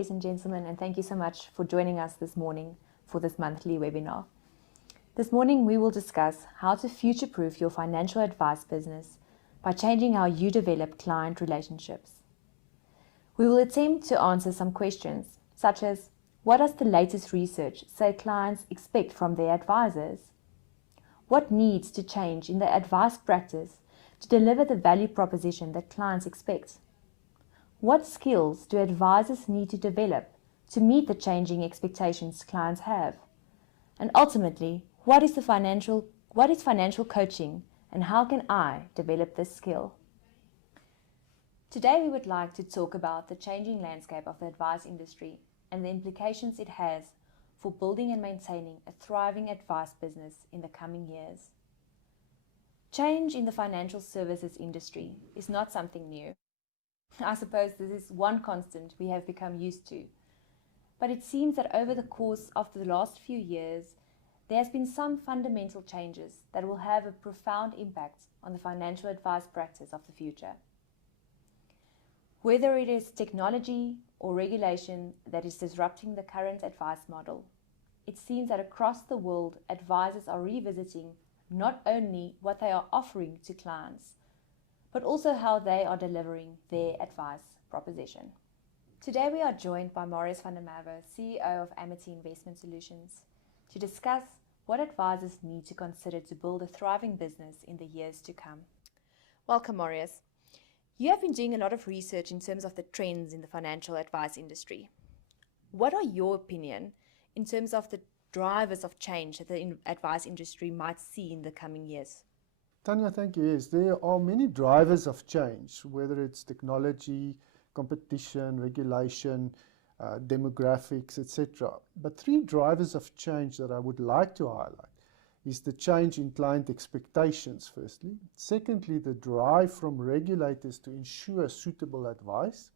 ladies and gentlemen, and thank you so much for joining us this morning for this monthly webinar. This morning we will discuss how to future-proof your financial advice business by changing how you develop client relationships. We will attempt to answer some questions such as, what does the latest research say clients expect from their advisors? What needs to change in the advice practice to deliver the value proposition that clients expect? What skills do advisors need to develop to meet the changing expectations clients have? And ultimately, what is financial coaching, and how can I develop this skill? Today we would like to talk about the changing landscape of the advice industry and the implications it has for building and maintaining a thriving advice business in the coming years. Change in the financial services industry is not something new. I suppose this is one constant we have become used to. But it seems that over the course of the last few years, there has been some fundamental changes that will have a profound impact on the financial advice practice of the future. Whether it is technology or regulation that is disrupting the current advice model, it seems that across the world, advisors are revisiting not only what they are offering to clients, but also how they are delivering their advice proposition. Today we are joined by Marius van der Merwe, CEO of Menti Investment Solutions, to discuss what advisors need to consider to build a thriving business in the years to come. Welcome, Marius. You have been doing a lot of research in terms of the trends in the financial advice industry. What are your opinion in terms of the drivers of change that the advice industry might see in the coming years? Tanya, thank you. Yes, there are many drivers of change, whether it's technology, competition, regulation, demographics, etc. But three drivers of change that I would like to highlight is the change in client expectations, firstly. Secondly, the drive from regulators to ensure suitable advice.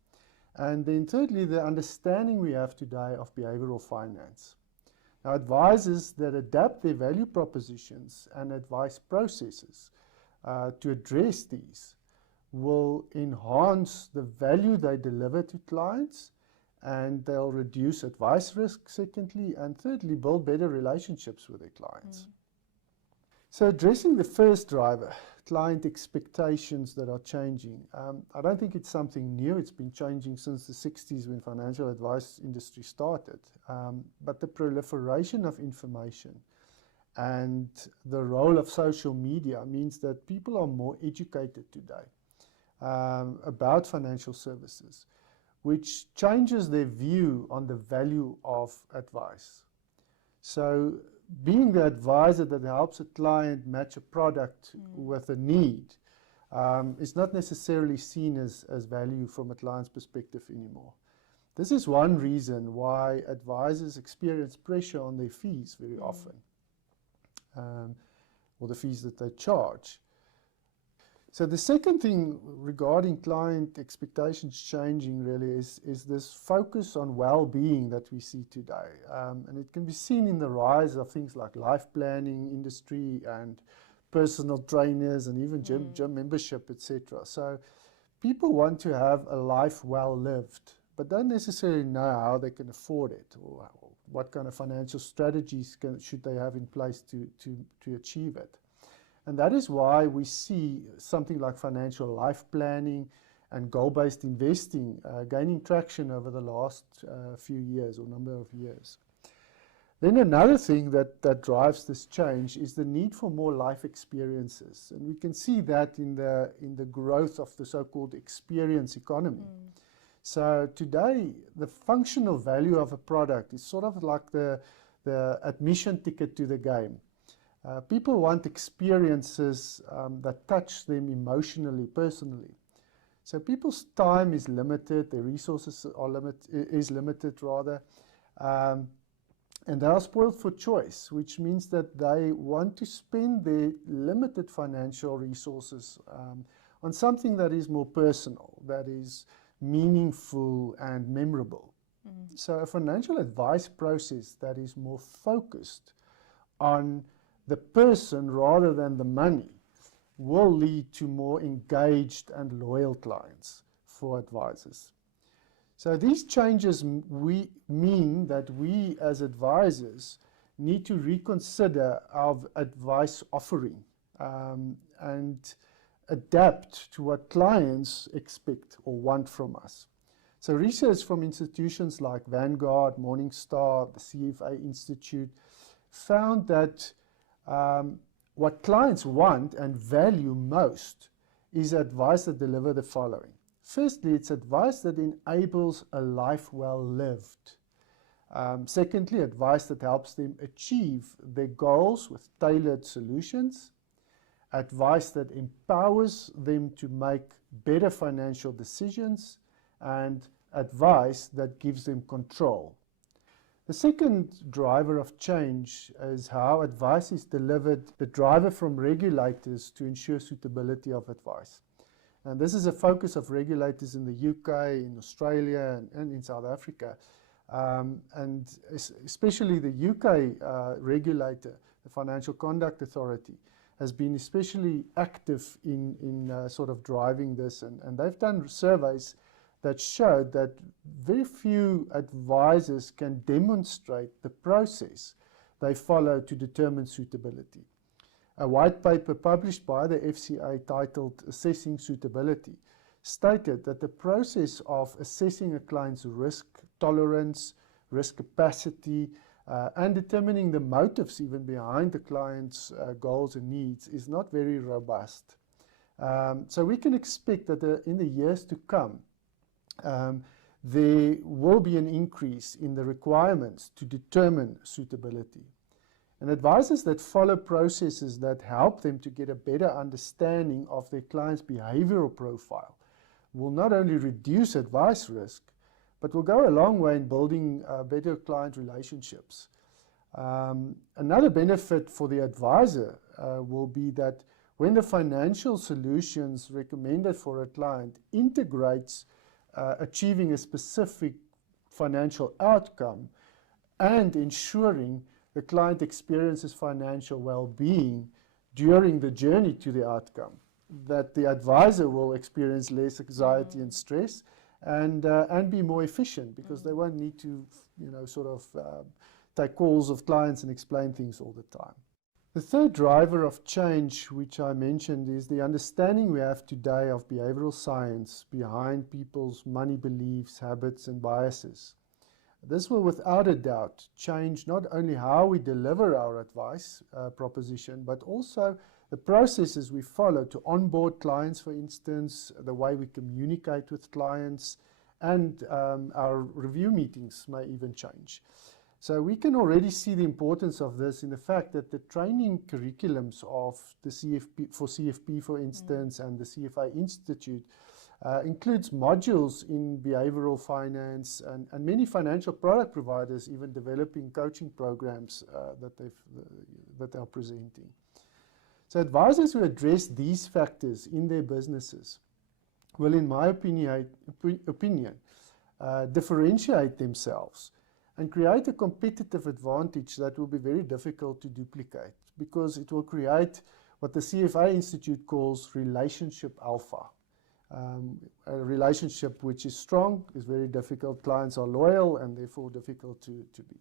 And then thirdly, the understanding we have today of behavioral finance. Now, advisors that adapt their value propositions and advice processes to address these will enhance the value they deliver to clients, and they'll reduce advice risk, secondly, and thirdly, build better relationships with their clients. So addressing the first driver, client expectations that are changing, I don't think it's something new. It's been changing since the 60s when financial advice industry started. But the proliferation of information and the role of social media means that people are more educated today about financial services, which changes their view on the value of advice. So being the advisor that helps a client match a product with a need is not necessarily seen as value from a client's perspective anymore. This is one reason why advisors experience pressure on their fees very often, or the fees that they charge. So the second thing regarding client expectations changing really is this focus on well-being that we see today. And it can be seen in the rise of things like life planning industry and personal trainers and even gym membership, etc. So people want to have a life well lived, but don't necessarily know how they can afford it, or what kind of financial strategies should they have in place to achieve it. And that is why we see something like financial life planning and goal-based investing gaining traction over the last few years or number of years. Then another thing that drives this change is the need for more life experiences. And we can see that in the growth of the so-called experience economy. So today, the functional value of a product is sort of like the admission ticket to the game. People want experiences that touch them emotionally, personally. So people's time is limited, their resources are limited rather, and they are spoiled for choice, which means that they want to spend their limited financial resources on something that is more personal, that is meaningful and memorable. So a financial advice process that is more focused on the person rather than the money will lead to more engaged and loyal clients for advisors. So these changes mean that we as advisors need to reconsider our advice offering and adapt to what clients expect or want from us. So research from institutions like Vanguard, Morningstar, the CFA Institute found that what clients want and value most is advice that delivers the following. Firstly, it's advice that enables a life well lived. Secondly, advice that helps them achieve their goals with tailored solutions. Advice that empowers them to make better financial decisions, and advice that gives them control. The second driver of change is how advice is delivered, the driver from regulators to ensure suitability of advice. And this is a focus of regulators in the UK, in Australia, and in South Africa. And especially the UK regulator, the Financial Conduct Authority, has been especially active in sort of driving this. And they've done surveys that showed that very few advisors can demonstrate the process they follow to determine suitability. A white paper published by the FCA titled Assessing Suitability stated that the process of assessing a client's risk tolerance, risk capacity, and determining the motives even behind the client's goals and needs is not very robust. So we can expect that in the years to come, there will be an increase in the requirements to determine suitability. And advisors that follow processes that help them to get a better understanding of their client's behavioral profile will not only reduce advice risk, but will go a long way in building better client relationships. Another benefit for the advisor will be that when the financial solutions recommended for a client integrates achieving a specific financial outcome and ensuring the client experiences financial well-being during the journey to the outcome, that the advisor will experience less anxiety and stress and be more efficient because they won't need to, take calls of clients and explain things all the time. The third driver of change, which I mentioned, is the understanding we have today of behavioral science behind people's money beliefs, habits, and biases. This will without a doubt change not only how we deliver our advice proposition, but also the processes we follow to onboard clients, for instance, the way we communicate with clients, and our review meetings may even change. So we can already see the importance of this in the fact that the training curriculums of the CFP, for instance, and the CFA Institute includes modules in behavioral finance, and many financial product providers even developing coaching programs that they are presenting. So advisors who address these factors in their businesses will, in my opinion, differentiate themselves and create a competitive advantage that will be very difficult to duplicate, because it will create what the CFA Institute calls relationship alpha. A relationship which is strong is very difficult. Clients are loyal and therefore difficult to beat.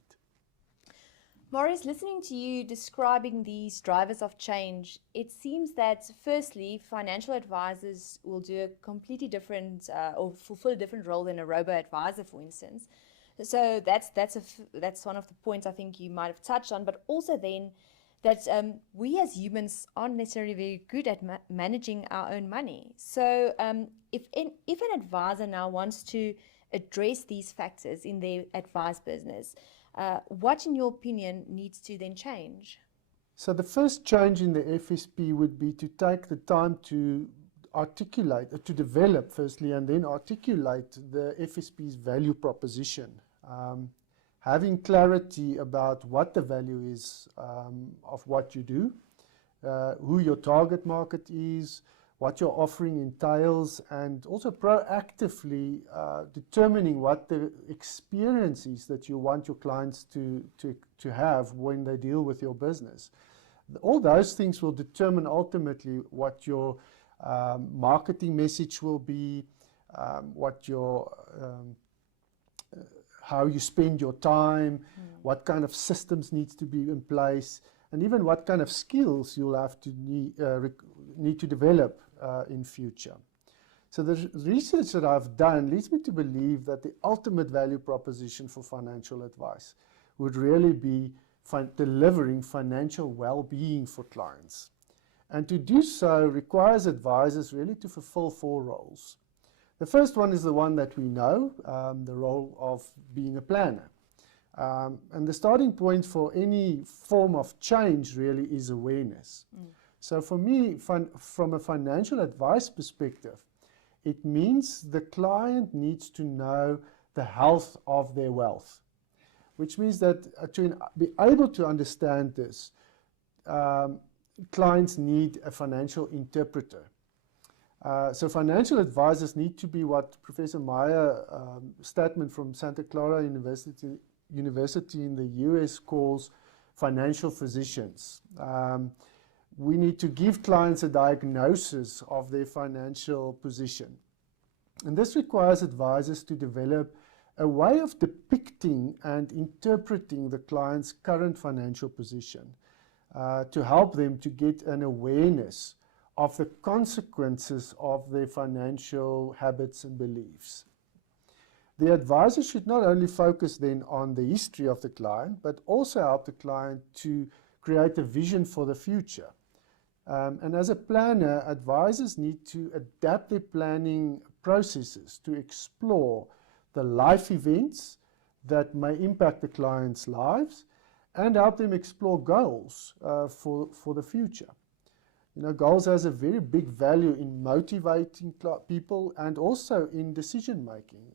Maurice, listening to you describing these drivers of change, it seems that firstly, financial advisors will do a completely different or fulfill a different role than a robo-advisor, for instance. So that's one of the points I think you might have touched on, but also then that we as humans aren't necessarily very good at managing our own money. So if an advisor now wants to address these factors in their advice business, what, in your opinion, needs to then change? So the first change in the FSP would be to take the time to articulate, to develop firstly, and then articulate the FSP's value proposition. Having clarity about what the value is of what you do, who your target market is, what your offering entails, and also proactively determining what the experience is that you want your clients to have when they deal with your business. All those things will determine ultimately what your marketing message will be, what your how you spend your time, what kind of systems needs to be in place, and even what kind of skills you'll have to need to develop in future. So the research that I've done leads me to believe that the ultimate value proposition for financial advice would really be delivering financial well-being for clients. And to do so requires advisors really to fulfill 4 roles. The first one is the one that we know, the role of being a planner. And the starting point for any form of change really is awareness. So for me, from a financial advice perspective, it means the client needs to know the health of their wealth, which means that to be able to understand this, clients need a financial interpreter. So financial advisors need to be what Professor Maya Statman from Santa Clara University in the US calls financial physicians. We need to give clients a diagnosis of their financial position. And this requires advisors to develop a way of depicting and interpreting the client's current financial position to help them to get an awareness of the consequences of their financial habits and beliefs. The advisor should not only focus then on the history of the client, but also help the client to create a vision for the future. And as a planner, advisors need to adapt their planning processes to explore the life events that may impact the client's lives and help them explore goals for the future. You know, goals has a very big value in motivating people and also in decision making,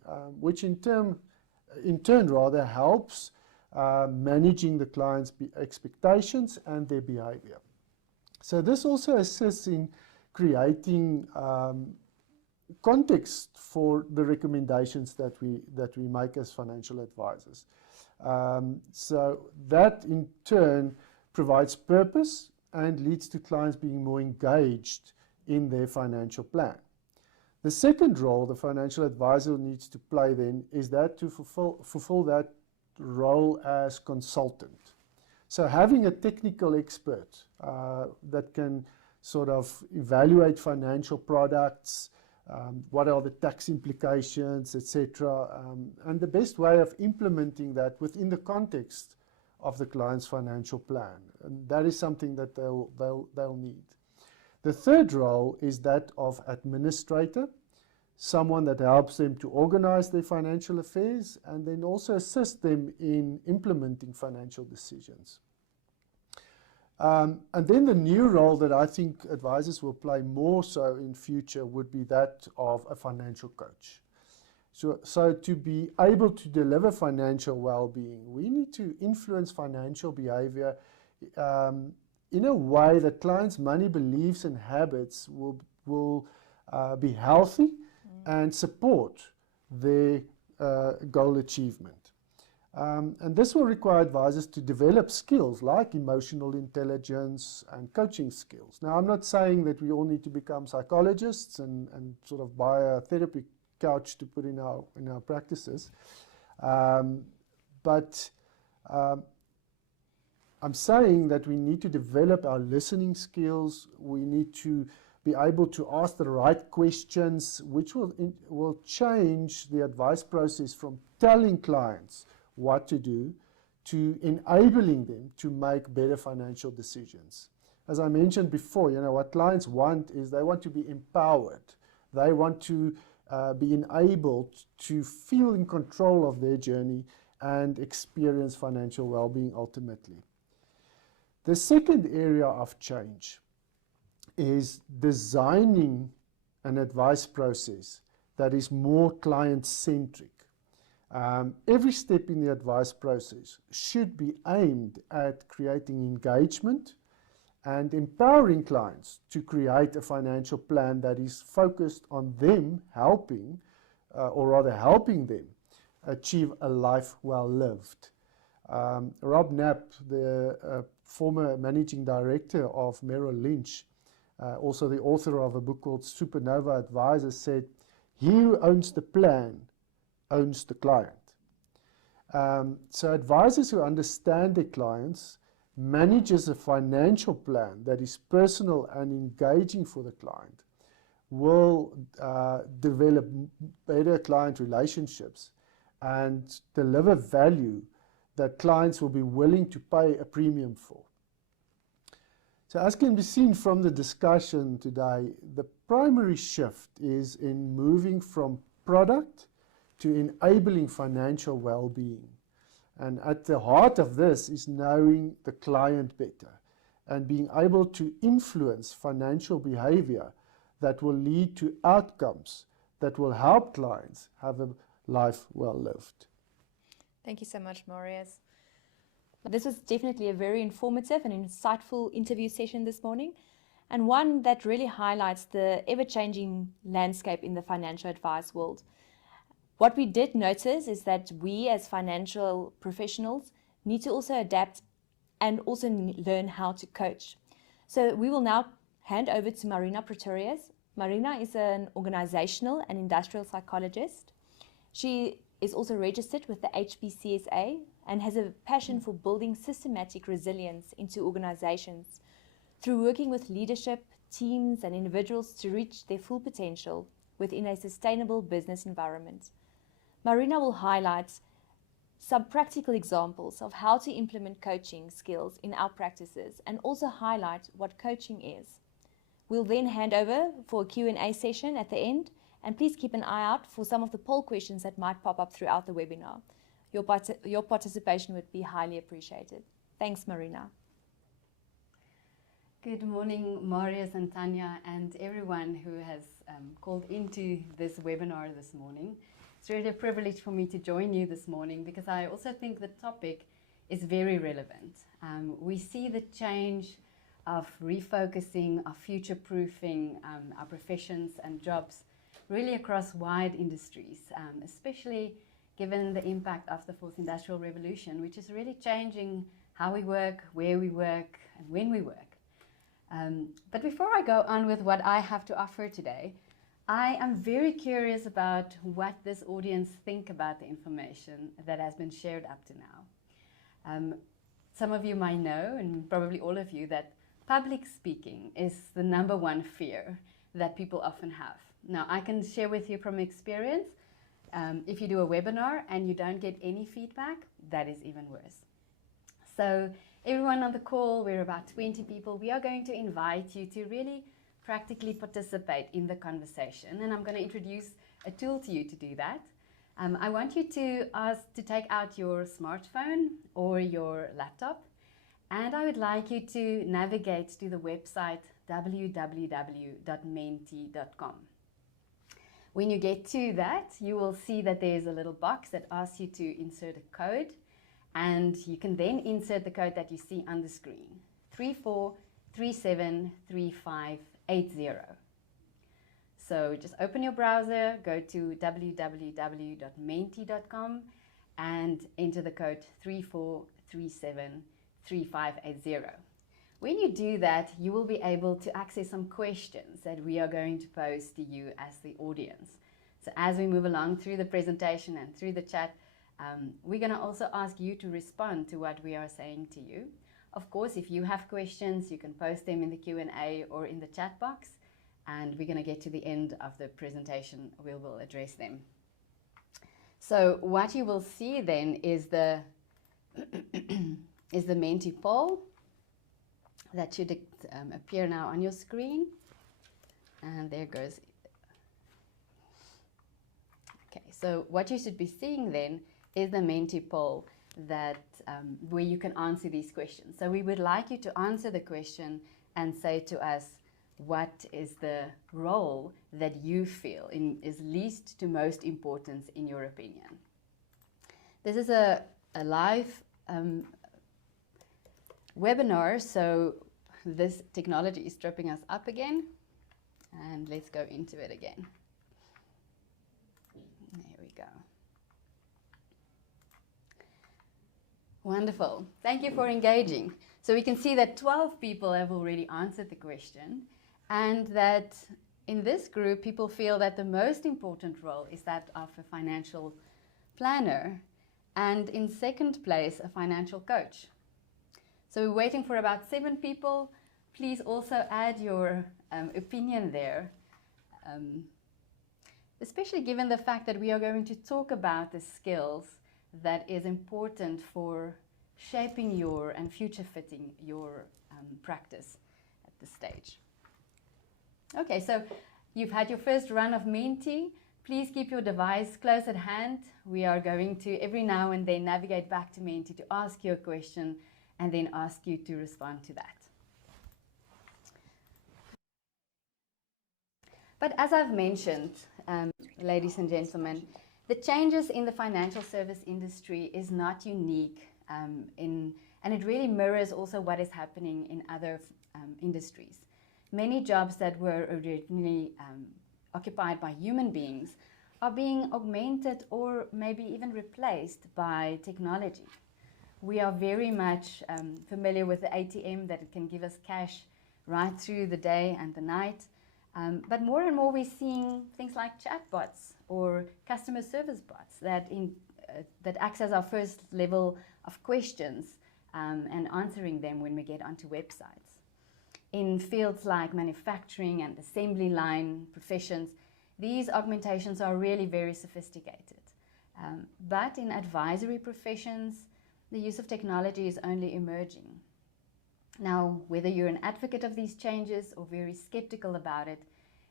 which in turn rather helps managing the client's expectations and their behavior. So this also assists in creating context for the recommendations that we make as financial advisors. So that in turn provides purpose and leads to clients being more engaged in their financial plan. The second role the financial advisor needs to play then is that to fulfill that role as consultant. So having a technical expert that can sort of evaluate financial products, what are the tax implications, etc., and the best way of implementing that within the context of the client's financial plan. And that is something that they'll need. The third role is that of administrator, someone that helps them to organize their financial affairs and then also assist them in implementing financial decisions. And then the new role that I think advisors will play more so in future would be that of a financial coach. So to be able to deliver financial well-being, we need to influence financial behavior in a way that clients' money beliefs and habits will be healthy and support their goal achievement. And this will require advisors to develop skills like emotional intelligence and coaching skills. Now, I'm not saying that we all need to become psychologists and sort of buy a therapy couch to put in our practices, but I'm saying that we need to develop our listening skills. We need to be able to ask the right questions, which will change the advice process from telling clients what to do to enabling them to make better financial decisions. As I mentioned before, you know, what clients want is they want to be empowered. They want to be enabled to feel in control of their journey and experience financial well-being ultimately. The second area of change is designing an advice process that is more client-centric. Every step in the advice process should be aimed at creating engagement and empowering clients to create a financial plan that is focused on them helping, or rather helping them, achieve a life well lived. Rob Knapp, the former managing director of Merrill Lynch, also the author of a book called Supernova Advisors, said, "He who owns the plan owns the client." So advisors who understand their clients, manages a financial plan that is personal and engaging for the client, will develop better client relationships and deliver value that clients will be willing to pay a premium for. So as can be seen from the discussion today, the primary shift is in moving from product to enabling financial well-being. And at the heart of this is knowing the client better and being able to influence financial behavior that will lead to outcomes that will help clients have a life well lived. Thank you so much, Marius. This was definitely a very informative and insightful interview session this morning, and one that really highlights the ever-changing landscape in the financial advice world. What we did notice is that we as financial professionals need to also adapt and also learn how to coach. So we will now hand over to Marina Pretorius. Marina is an organizational and industrial psychologist. She is also registered with the HPCSA and has a passion for building systematic resilience into organizations through working with leadership, teams, and individuals to reach their full potential within a sustainable business environment. Marina will highlight some practical examples of how to implement coaching skills in our practices and also highlight what coaching is. We'll then hand over for a Q&A session at the end, and please keep an eye out for some of the poll questions that might pop up throughout the webinar. Your participation would be highly appreciated. Thanks, Marina. Good morning, Marius and Tanya, and everyone who has called into this webinar this morning. It's really a privilege for me to join you this morning because I also think the topic is very relevant. We see the change of refocusing, of future-proofing our professions and jobs really across wide industries, especially given the impact of the fourth industrial revolution, which is really changing how we work, where we work, and when we work. But before I go on with what I have to offer today, I am very curious about what this audience think about the information that has been shared up to now. Some of you might know, and probably all of you, that public speaking is the #1 fear that people often have. Now, I can share with you from experience, if you do a webinar and you don't get any feedback, that is even worse. So everyone on the call, we're about 20 people, we are going to invite you to really practically participate in the conversation, and I'm going to introduce a tool to you to do that. I want you to take out your smartphone or your laptop, and I would like you to navigate to the website www.menti.com. When you get to that, you will see that there's a little box that asks you to insert a code, and you can then insert the code that you see on the screen, 34373580. So just open your browser, go to www.menti.com and enter the code 34373580. When you do that, you will be able to access some questions that we are going to pose to you as the audience. So as we move along through the presentation and through the chat, we're going to also ask you to respond to what we are saying to you. Of course, if you have questions, you can post them in the Q&A or in the chat box, and we're going to get to the end of the presentation, we will address them. So what you will see then is the Menti poll that should appear now on your screen, and there goes. Okay, so what you should be seeing then is the Menti poll that where you can answer these questions. So we would like you to answer the question and say to us, what is the role that you feel is least to most importance in your opinion? This is a live webinar, so this technology is tripping us up again, and let's go into it again. There we go. Wonderful. Thank you for engaging. So we can see that 12 people have already answered the question, and that in this group, people feel that the most important role is that of a financial planner, And in second place, a financial coach. So we're waiting for about 7 people. Please also add your opinion there, especially given the fact that we are going to talk about the skills that is important for shaping your and future fitting your practice at this stage. Okay, so you've had your first run of Menti. Please keep your device close at hand. We are going to every now and then navigate back to Menti to ask you a question and then ask you to respond to that. But as I've mentioned, ladies and gentlemen, the changes in the financial service industry is not unique and it really mirrors also what is happening in other industries. Many jobs that were originally occupied by human beings are being augmented or maybe even replaced by technology. We are very much familiar with the ATM, that it can give us cash right through the day and the night. But more and more we're seeing things like chatbots or customer service bots that acts as our first level of questions and answering them when we get onto websites. In fields like manufacturing and assembly line professions, these augmentations are really very sophisticated. But in advisory professions, the use of technology is only emerging. Now, whether you're an advocate of these changes or very skeptical about it,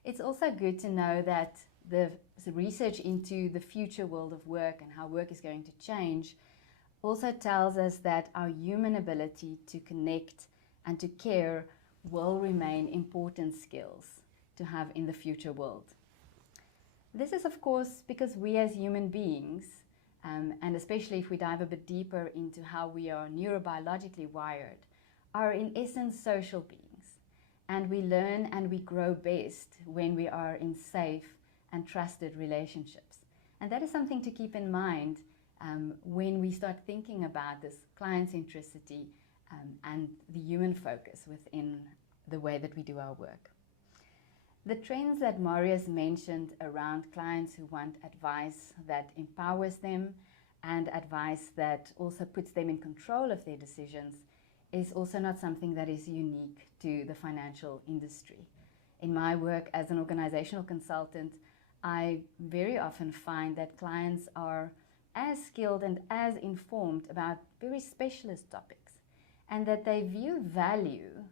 it's also good to know that the research into the future world of work and how work is going to change also tells us that our human ability to connect and to care will remain important skills to have in the future world. This is, of course, because we as human beings, and especially if we dive a bit deeper into how we are neurobiologically wired, are in essence social beings. And we learn and we grow best when we are in safe and trusted relationships. And that is something to keep in mind when we start thinking about this client centricity and the human focus within the way that we do our work. The trends that Marius mentioned around clients who want advice that empowers them and advice that also puts them in control of their decisions is also not something that is unique to the financial industry. In my work as an organizational consultant, I very often find that clients are as skilled and as informed about very specialist topics, and that they view value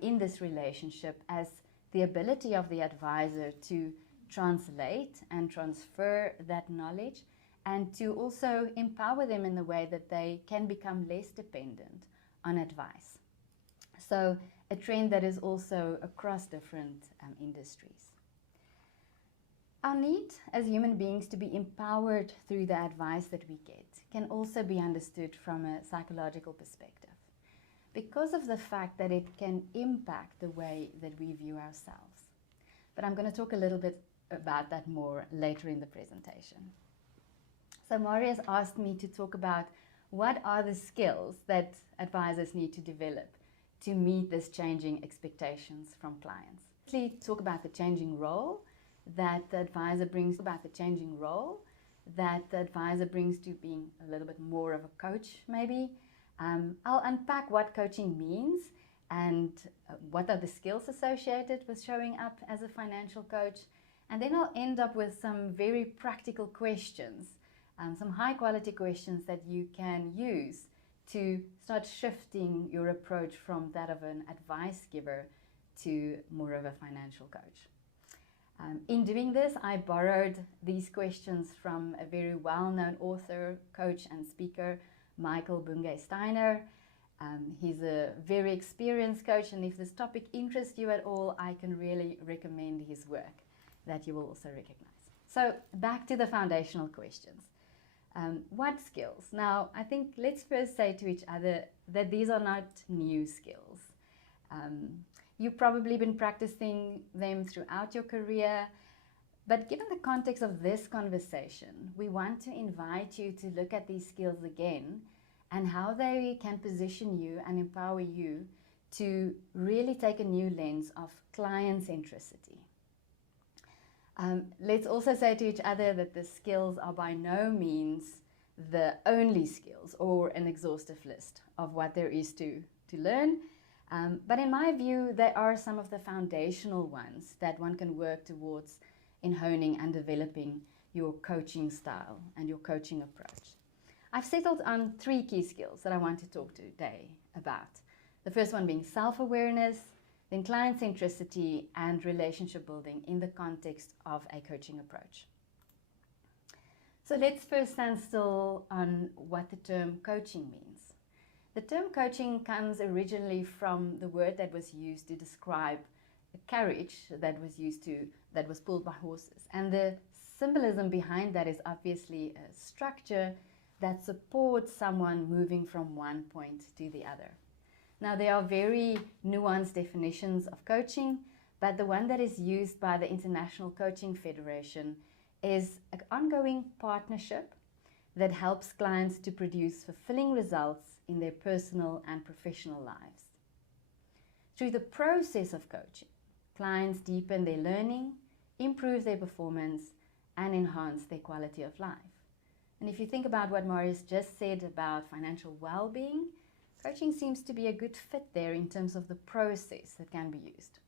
in this relationship as the ability of the advisor to translate and transfer that knowledge and to also empower them in the way that they can become less dependent on advice. So a trend that is also across different industries. Our need as human beings to be empowered through the advice that we get can also be understood from a psychological perspective, because of the fact that it can impact the way that we view ourselves. But I'm going to talk a little bit about that more later in the presentation. So Marius asked me to talk about what are the skills that advisors need to develop to meet this changing expectations from clients. Firstly, talk about the changing role that the advisor brings, to being a little bit more of a coach maybe. I'll unpack what coaching means and what are the skills associated with showing up as a financial coach. And then I'll end up with some very practical questions, some high quality questions that you can use to start shifting your approach from that of an advice giver to more of a financial coach. In doing this, I borrowed these questions from a very well-known author, coach and speaker, Michael Bungay-Steiner. He's a very experienced coach, and if this topic interests you at all, I can really recommend his work that you will also recognize. So back to the foundational questions. What skills? Now, I think let's first say to each other that these are not new skills. You've probably been practicing them throughout your career, but given the context of this conversation, we want to invite you to look at these skills again and how they can position you and empower you to really take a new lens of client centricity. Let's also say to each other that the skills are by no means the only skills or an exhaustive list of what there is to learn. But in my view, they are some of the foundational ones that one can work towards in honing and developing your coaching style and your coaching approach. I've settled on 3 key skills that I want to talk today about. The first one being self-awareness, then client centricity, and relationship building in the context of a coaching approach. So let's first stand still on what the term coaching means. The term coaching comes originally from the word that was used to describe a carriage that was pulled by horses. And the symbolism behind that is obviously a structure that supports someone moving from one point to the other. Now, there are very nuanced definitions of coaching, but the one that is used by the International Coaching Federation is an ongoing partnership that helps clients to produce fulfilling results in their personal and professional lives. Through the process of coaching, clients deepen their learning, improve their performance, and enhance their quality of life. And if you think about what Marius just said about financial well-being, coaching seems to be a good fit there in terms of the process that can be used.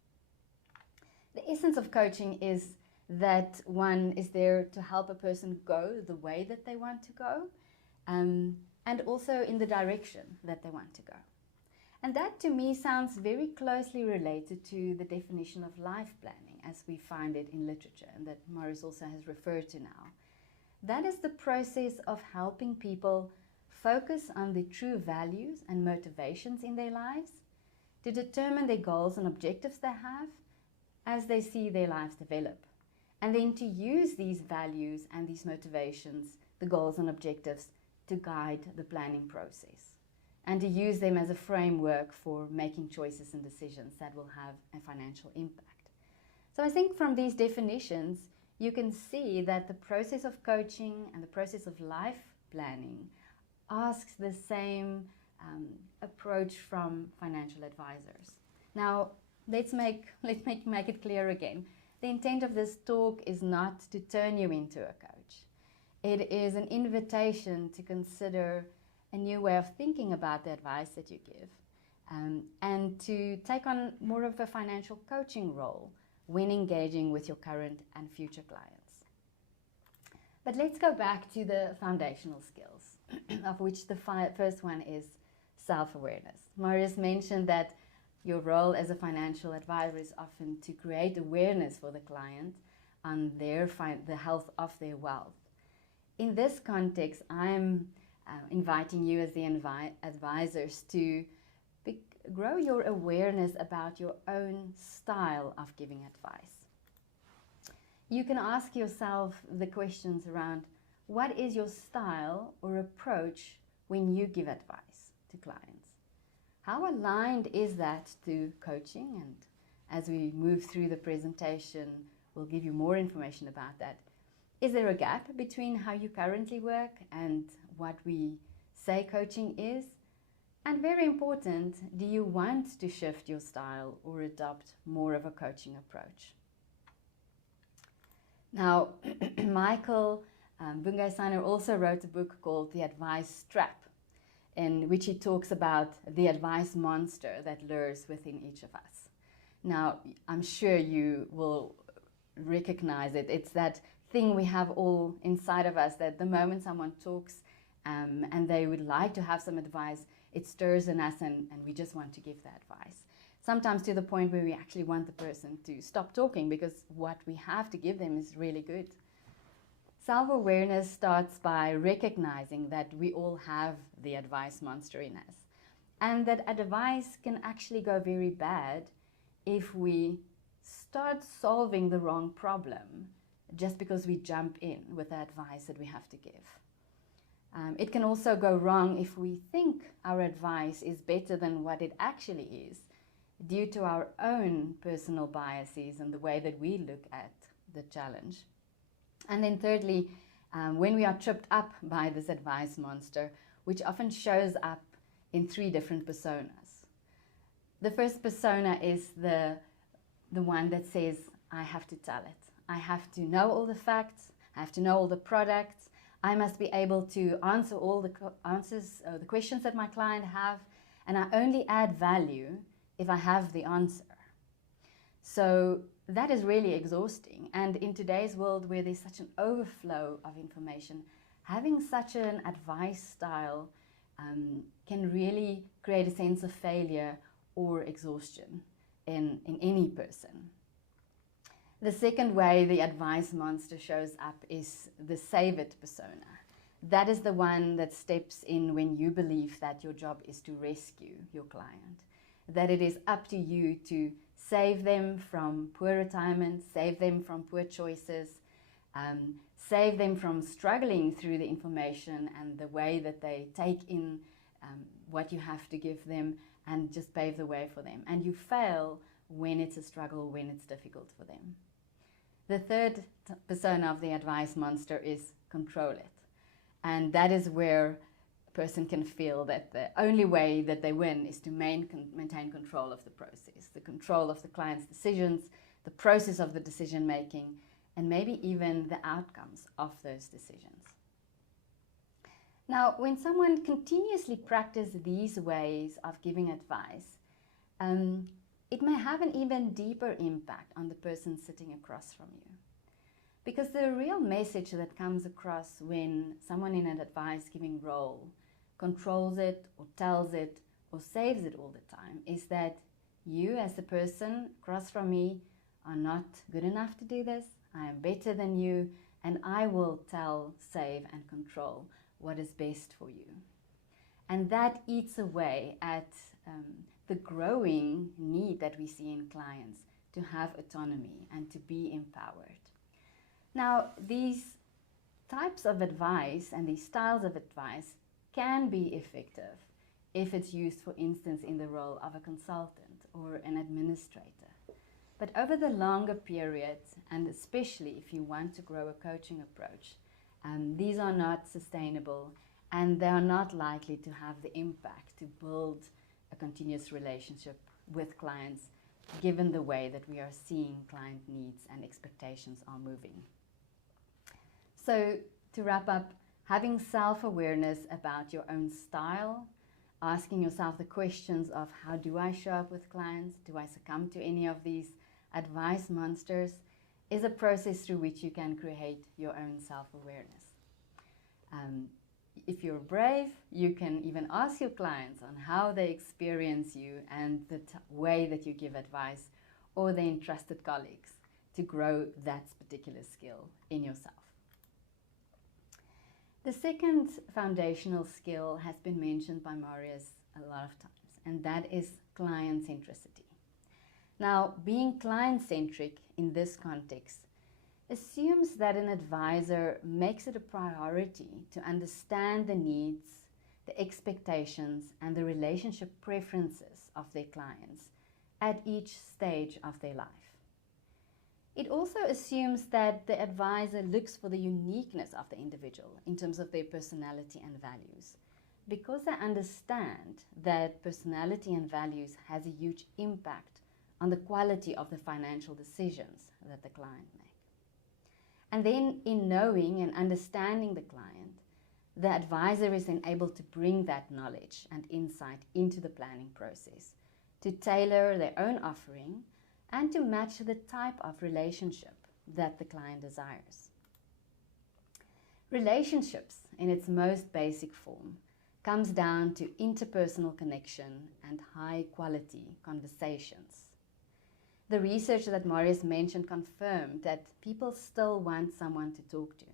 The essence of coaching is that one is there to help a person go the way that they want to go, and also in the direction that they want to go. And that to me sounds very closely related to the definition of life planning as we find it in literature, and that Marius also has referred to now. That is the process of helping people focus on the true values and motivations in their lives, to determine their goals and objectives they have as they see their lives develop, and then to use these values and these motivations, the goals and objectives, to guide the planning process, and to use them as a framework for making choices and decisions that will have a financial impact. So I think from these definitions, you can see that the process of coaching and the process of life planning asks the same approach from financial advisors. Now, let's make it clear again. The intent of this talk is not to turn you into a coach. It is an invitation to consider a new way of thinking about the advice that you give, and to take on more of a financial coaching role when engaging with your current and future clients. But let's go back to the foundational skills, of which the first one is self-awareness. Marius mentioned that your role as a financial advisor is often to create awareness for the client on the health of their wealth. In this context, I'm inviting you as the advisors to grow your awareness about your own style of giving advice. You can ask yourself the questions around what is your style or approach when you give advice to clients? How aligned is that to coaching? And as we move through the presentation, we'll give you more information about that. Is there a gap between how you currently work and what we say coaching is? And very important, do you want to shift your style or adopt more of a coaching approach? Now, Michael Bungai-Sainer also wrote a book called The Advice Trap, in which he talks about the advice monster that lures within each of us. Now, I'm sure you will recognize it. It's that thing we have all inside of us that the moment someone talks and they would like to have some advice, it stirs in us and we just want to give the advice. Sometimes to the point where we actually want the person to stop talking because what we have to give them is really good. Self-awareness starts by recognizing that we all have the advice monster in us, and that advice can actually go very bad if we start solving the wrong problem just because we jump in with the advice that we have to give. It can also go wrong if we think our advice is better than what it actually is, due to our own personal biases and the way that we look at the challenge. And then thirdly, when we are tripped up by this advice monster, which often shows up in 3 different personas. The first persona is the one that says, I have to tell it. I have to know all the facts, I have to know all the products, I must be able to answer all the the questions that my client have, and I only add value if I have the answer. So that is really exhausting. And in today's world where there's such an overflow of information, having such an advice style can really create a sense of failure or exhaustion in any person. The second way the advice monster shows up is the save it persona. That is the one that steps in when you believe that your job is to rescue your client, that it is up to you to save them from poor retirement, save them from poor choices, save them from struggling through the information and the way that they take in what you have to give them, and just pave the way for them. And you fail when it's a struggle, when it's difficult for them. The third persona of the advice monster is control it. And that is where a person can feel that the only way that they win is to maintain control of the process, the control of the client's decisions, the process of the decision making, and maybe even the outcomes of those decisions. Now, when someone continuously practices these ways of giving advice, it may have an even deeper impact on the person sitting across from you. Because the real message that comes across when someone in an advice-giving role controls it or tells it or saves it all the time is that you as the person across from me are not good enough to do this, I am better than you, and I will tell, save and control what is best for you. And that eats away at the growing need that we see in clients to have autonomy and to be empowered. Now, these types of advice and these styles of advice can be effective if it's used, for instance, in the role of a consultant or an administrator. But over the longer periods, and especially if you want to grow a coaching approach, these are not sustainable, and they are not likely to have the impact to build a continuous relationship with clients, given the way that we are seeing client needs and expectations are moving. So to wrap up, having self-awareness about your own style, asking yourself the questions of how do I show up with clients, do I succumb to any of these advice monsters, is a process through which you can create your own self-awareness. If you're brave, you can even ask your clients on how they experience you and the way that you give advice, or their entrusted colleagues, to grow that particular skill in yourself. The second foundational skill has been mentioned by Marius a lot of times, and that is client centricity. Now, being client-centric in this context assumes that an advisor makes it a priority to understand the needs, the expectations, and the relationship preferences of their clients at each stage of their life. It also assumes that the advisor looks for the uniqueness of the individual in terms of their personality and values, because they understand that personality and values has a huge impact on the quality of the financial decisions that the client makes. And then in knowing and understanding the client, the advisor is then able to bring that knowledge and insight into the planning process, to tailor their own offering and to match the type of relationship that the client desires. Relationships, in its most basic form, comes down to interpersonal connection and high-quality conversations. The research that Marius mentioned confirmed that people still want someone to talk to.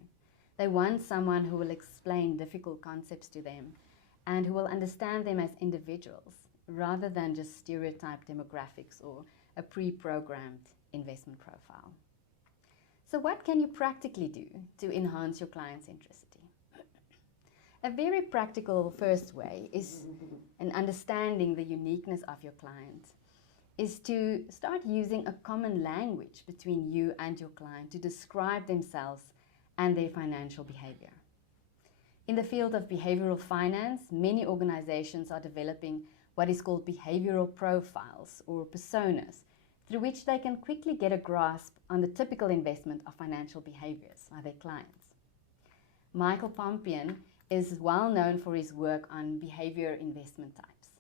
They want someone who will explain difficult concepts to them and who will understand them as individuals rather than just stereotyped demographics or a pre-programmed investment profile. So what can you practically do to enhance your client centricity? A very practical first way is, in understanding the uniqueness of your client, is to start using a common language between you and your client to describe themselves and their financial behavior. In the field of behavioral finance, many organizations are developing what is called behavioral profiles or personas, through which they can quickly get a grasp on the typical investment of financial behaviors by their clients. Michael Pompian is well known for his work on behavior investment types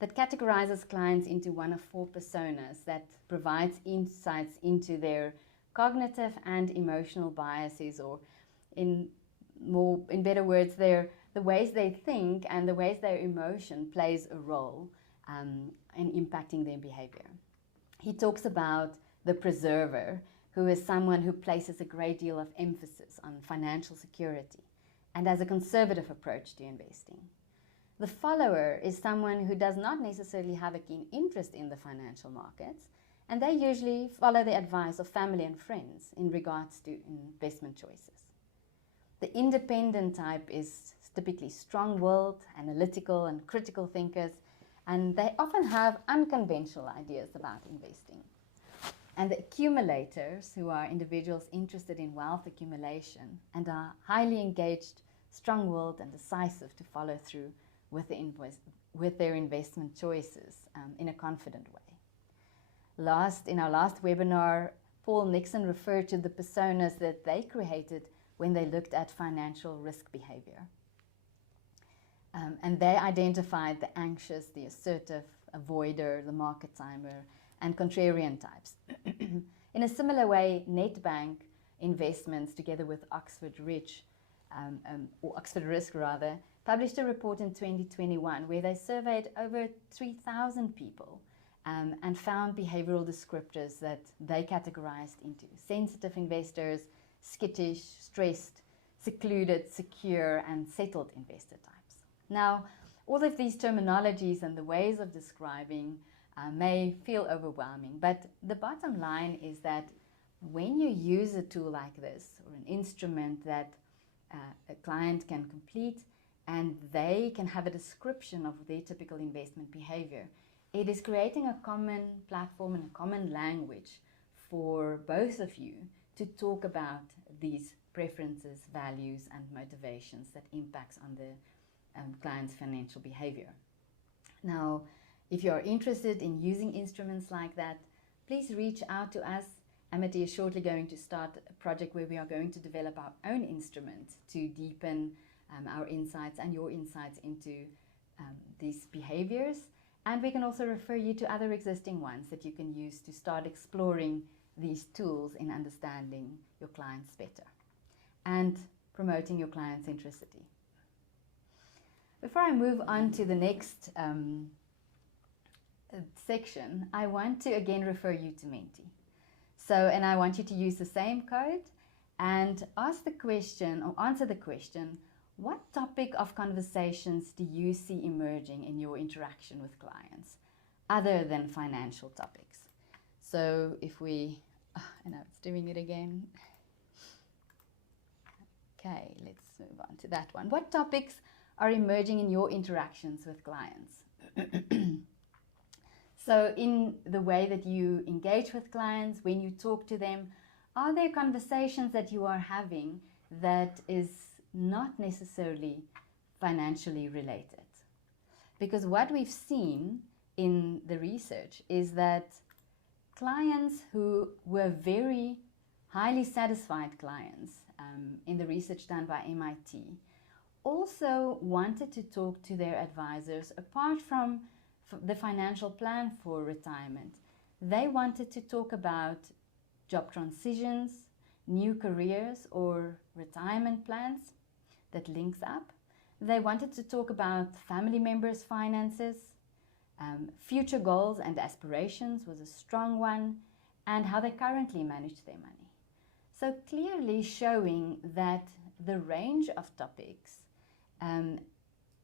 that categorizes clients into one of 4 personas that provides insights into their cognitive and emotional biases, or in better words, the ways they think and the ways their emotion plays a role in impacting their behavior. He talks about the preserver, who is someone who places a great deal of emphasis on financial security and has a conservative approach to investing. The follower is someone who does not necessarily have a keen interest in the financial markets, and they usually follow the advice of family and friends in regards to investment choices. The independent type is typically strong-willed, analytical, and critical thinkers, and they often have unconventional ideas about investing. And the accumulators, who are individuals interested in wealth accumulation and are highly engaged, strong-willed, and decisive to follow through with their investment choices in a confident way. In our last webinar, Paul Nixon referred to the personas that they created when they looked at financial risk behavior. And they identified the anxious, the assertive, avoider, the market timer, and contrarian types. In a similar way, NetBank Investments, together with Oxford Risk, published a report in 2021 where they surveyed over 3,000 people and found behavioral descriptors that they categorized into sensitive investors, skittish, stressed, secluded, secure, and settled investor types. Now, all of these terminologies and the ways of describing may feel overwhelming, but the bottom line is that when you use a tool like this, or an instrument that a client can complete and they can have a description of their typical investment behavior, it is creating a common platform and a common language for both of you to talk about these preferences, values, and motivations that impacts on the client's financial behavior. Now, if you are interested in using instruments like that, please reach out to us. Amity is shortly going to start a project where we are going to develop our own instrument to deepen our insights and your insights into these behaviors. And we can also refer you to other existing ones that you can use to start exploring these tools in understanding your clients better and promoting your client centricity. Before I move on to the next section, I want to again refer you to Menti. And I want you to use the same code and ask the question or answer the question, what topic of conversations do you see emerging in your interaction with clients other than financial topics? So if we, and now it's doing it again. Okay, let's move on to that one. What topics are emerging in your interactions with clients? So in the way that you engage with clients, when you talk to them, are there conversations that you are having that is not necessarily financially related? Because what we've seen in the research is that clients who were very highly satisfied clients in the research done by MIT also wanted to talk to their advisors apart from the financial plan for retirement. They wanted to talk about job transitions, new careers, or retirement plans that links up. They wanted to talk about family members' finances, future goals and aspirations was a strong one, and how they currently manage their money. So clearly showing that the range of topics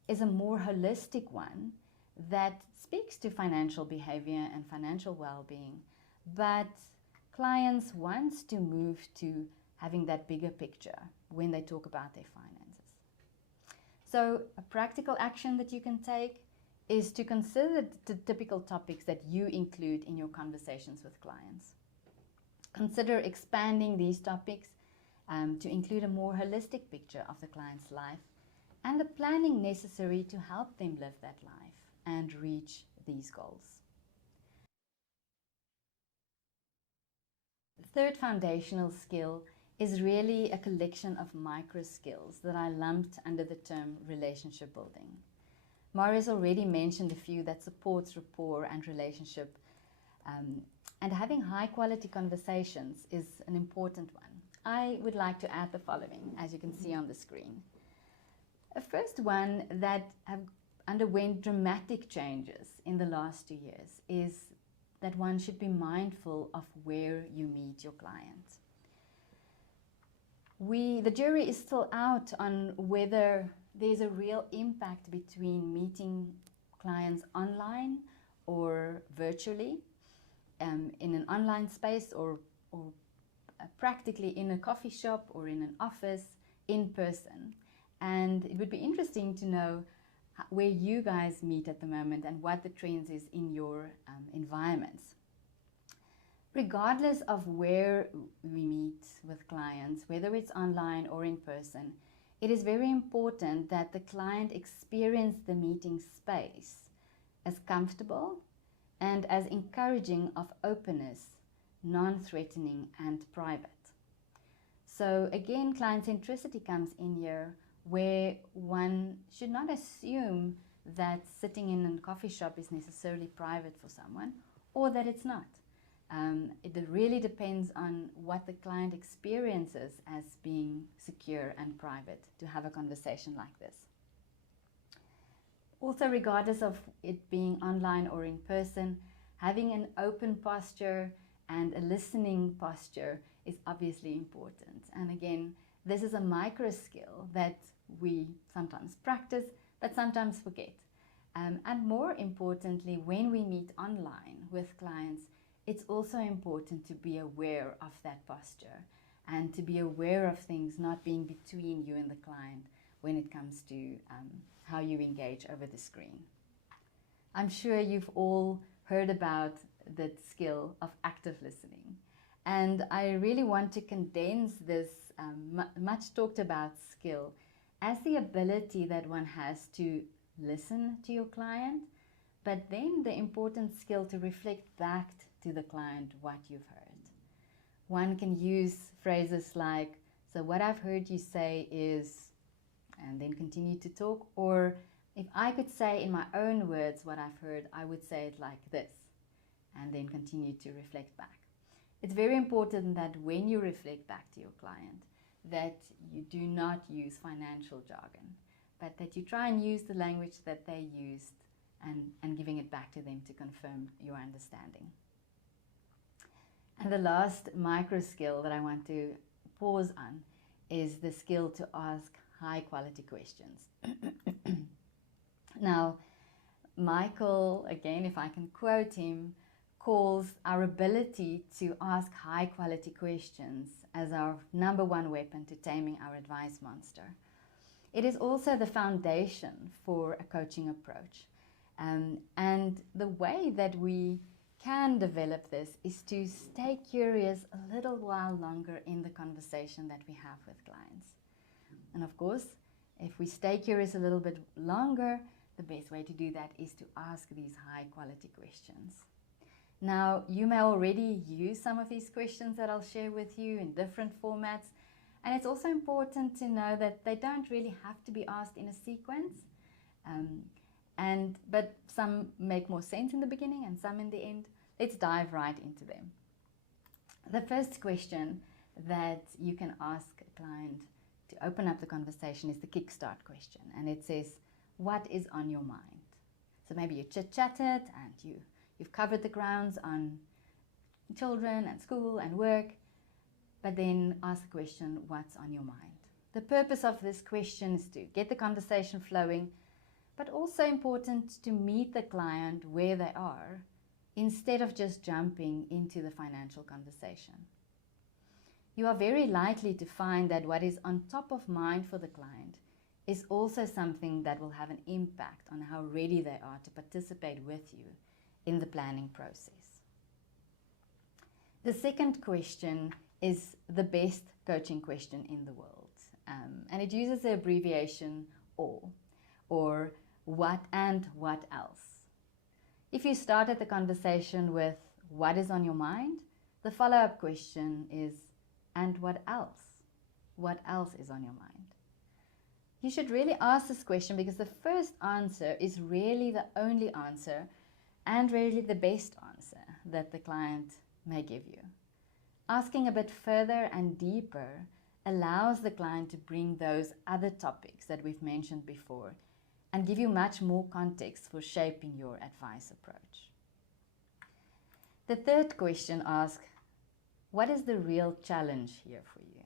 is a more holistic one that speaks to financial behavior and financial well-being, but clients want to move to having that bigger picture when they talk about their finances. So a practical action that you can take is to consider the typical topics that you include in your conversations with clients. Consider expanding these topics to include a more holistic picture of the client's life and the planning necessary to help them live that life and reach these goals. The third foundational skill is really a collection of micro skills that I lumped under the term relationship building. Marius already mentioned a few that supports rapport and relationship, and having high quality conversations is an important one. I would like to add the following, as you can see on the screen. A first one that have underwent dramatic changes in the last 2 years is that one should be mindful of where you meet your client. The jury is still out on whether there's a real impact between meeting clients online or virtually, in an online space, or practically in a coffee shop or in an office, in person. And it would be interesting to know where you guys meet at the moment and what the trends is in your environments. Regardless of where we meet with clients, whether it's online or in person, it is very important that the client experience the meeting space as comfortable and as encouraging of openness, non-threatening and private. So again, client centricity comes in here, where one should not assume that sitting in a coffee shop is necessarily private for someone, or that it's not. It really depends on what the client experiences as being secure and private to have a conversation like this. Also, regardless of it being online or in person, having an open posture and a listening posture is obviously important. And again, this is a micro skill that we sometimes practice, but sometimes forget. And more importantly, when we meet online with clients, it's also important to be aware of that posture and to be aware of things not being between you and the client when it comes to how you engage over the screen. I'm sure you've all heard about the skill of active listening. And I really want to condense this much talked about skill as the ability that one has to listen to your client, but then the important skill to reflect back to the client what you've heard. One can use phrases like, so what I've heard you say is, and then continue to talk, or if I could say in my own words what I've heard, I would say it like this, and then continue to reflect back. It's very important that when you reflect back to your client, that you do not use financial jargon, but that you try and use the language that they used and giving it back to them to confirm your understanding. And the last micro skill that I want to pause on is the skill to ask high quality questions. Now, Michael, again, if I can quote him, calls our ability to ask high quality questions as our number one weapon to taming our advice monster. It is also the foundation for a coaching approach. And the way that we can develop this is to stay curious a little while longer in the conversation that we have with clients. And of course, if we stay curious a little bit longer, the best way to do that is to ask these high quality questions. Now, you may already use some of these questions that I'll share with you in different formats. And it's also important to know that they don't really have to be asked in a sequence. But some make more sense in the beginning and some in the end. Let's dive right into them. The first question that you can ask a client to open up the conversation is the kickstart question. And it says, what is on your mind? So maybe you chit-chatted and you've covered the grounds on children and school and work, but then ask the question, what's on your mind? The purpose of this question is to get the conversation flowing, but also important to meet the client where they are instead of just jumping into the financial conversation. You are very likely to find that what is on top of mind for the client is also something that will have an impact on how ready they are to participate with you in the planning process. The second question is the best coaching question in the world. And it uses the abbreviation OR, or what and what else. If you started the conversation with what is on your mind, the follow-up question is, And what else? What else is on your mind? You should really ask this question, because the first answer is really the only answer and really the best answer that the client may give you. Asking a bit further and deeper allows the client to bring those other topics that we've mentioned before and give you much more context for shaping your advice approach. The third question asks, what is the real challenge here for you?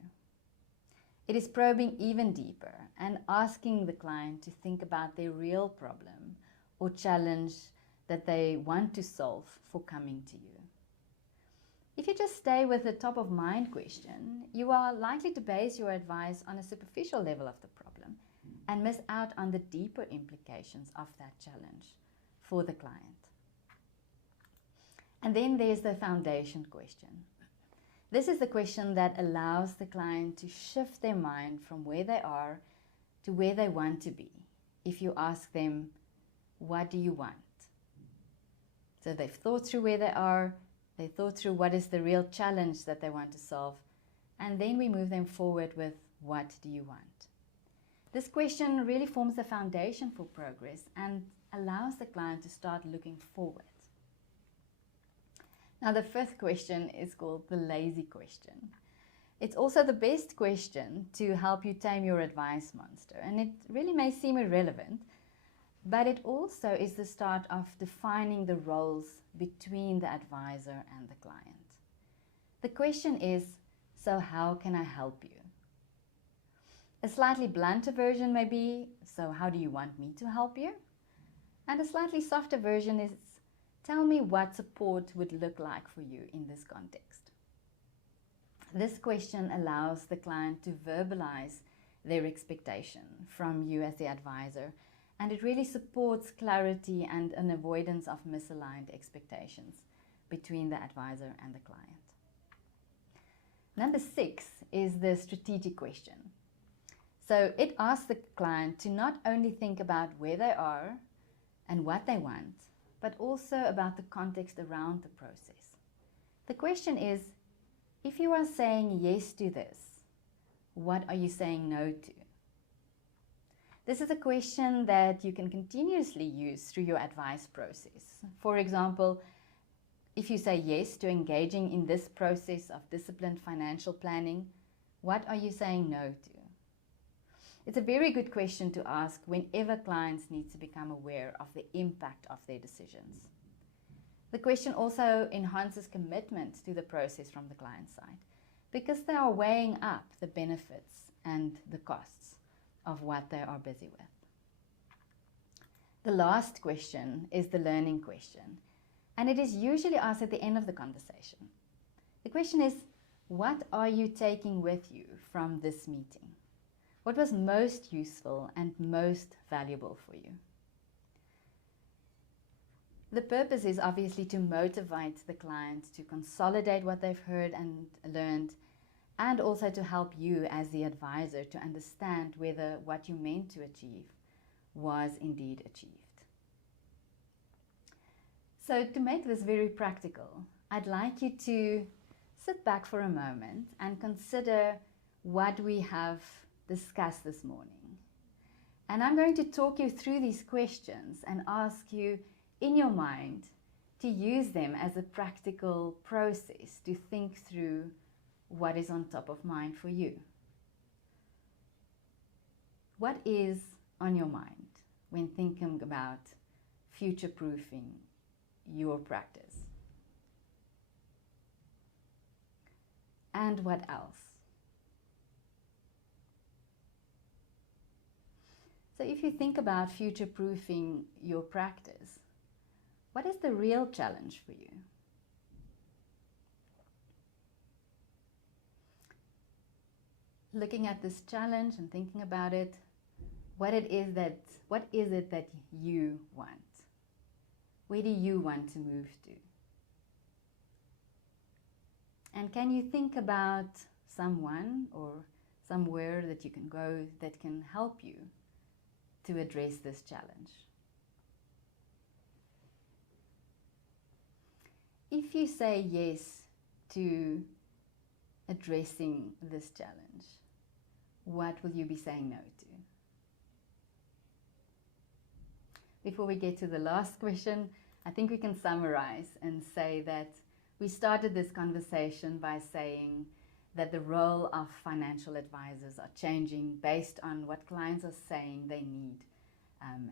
It is probing even deeper and asking the client to think about their real problem or challenge that they want to solve for coming to you. If you just stay with the top of mind question, you are likely to base your advice on a superficial level of the problem and miss out on the deeper implications of that challenge for the client. And then there's the foundation question. This is the question that allows the client to shift their mind from where they are to where they want to be. If you ask them, what do you want? So they've thought through where they are, they thought through what is the real challenge that they want to solve, and then we move them forward with, what do you want? This question really forms the foundation for progress and allows the client to start looking forward. Now, the fifth question is called the lazy question. It's also the best question to help you tame your advice monster, and it really may seem irrelevant, but it also is the start of defining the roles between the advisor and the client. The question is, so how can I help you? A slightly blunter version may be, so how do you want me to help you? And a slightly softer version is, tell me what support would look like for you in this context. This question allows the client to verbalize their expectation from you as the advisor, and it really supports clarity and an avoidance of misaligned expectations between the advisor and the client. Number 6 is the strategic question. So it asks the client to not only think about where they are and what they want, but also about the context around the process. The question is, if you are saying yes to this, what are you saying no to? This is a question that you can continuously use through your advice process. For example, if you say yes to engaging in this process of disciplined financial planning, what are you saying no to? It's a very good question to ask whenever clients need to become aware of the impact of their decisions. The question also enhances commitment to the process from the client side, because they are weighing up the benefits and the costs of what they are busy with. The last question is the learning question, and it is usually asked at the end of the conversation. The question is, what are you taking with you from this meeting? What was most useful and most valuable for you? The purpose is obviously to motivate the client to consolidate what they've heard and learned, and also to help you as the advisor to understand whether what you meant to achieve was indeed achieved. So to make this very practical, I'd like you to sit back for a moment and consider what we have discussed this morning. And I'm going to talk you through these questions and ask you in your mind to use them as a practical process to think through what is on top of mind for you. What is on your mind when thinking about future-proofing your practice? And what else? So if you think about future-proofing your practice, what is the real challenge for you? Looking at this challenge and thinking about it, what is it that you want? Where do you want to move to? And can you think about someone or somewhere that you can go that can help you to address this challenge? If you say yes to addressing this challenge? What will you be saying no to? Before we get to the last question, I think we can summarize and say that we started this conversation by saying that the role of financial advisors are changing based on what clients are saying they need,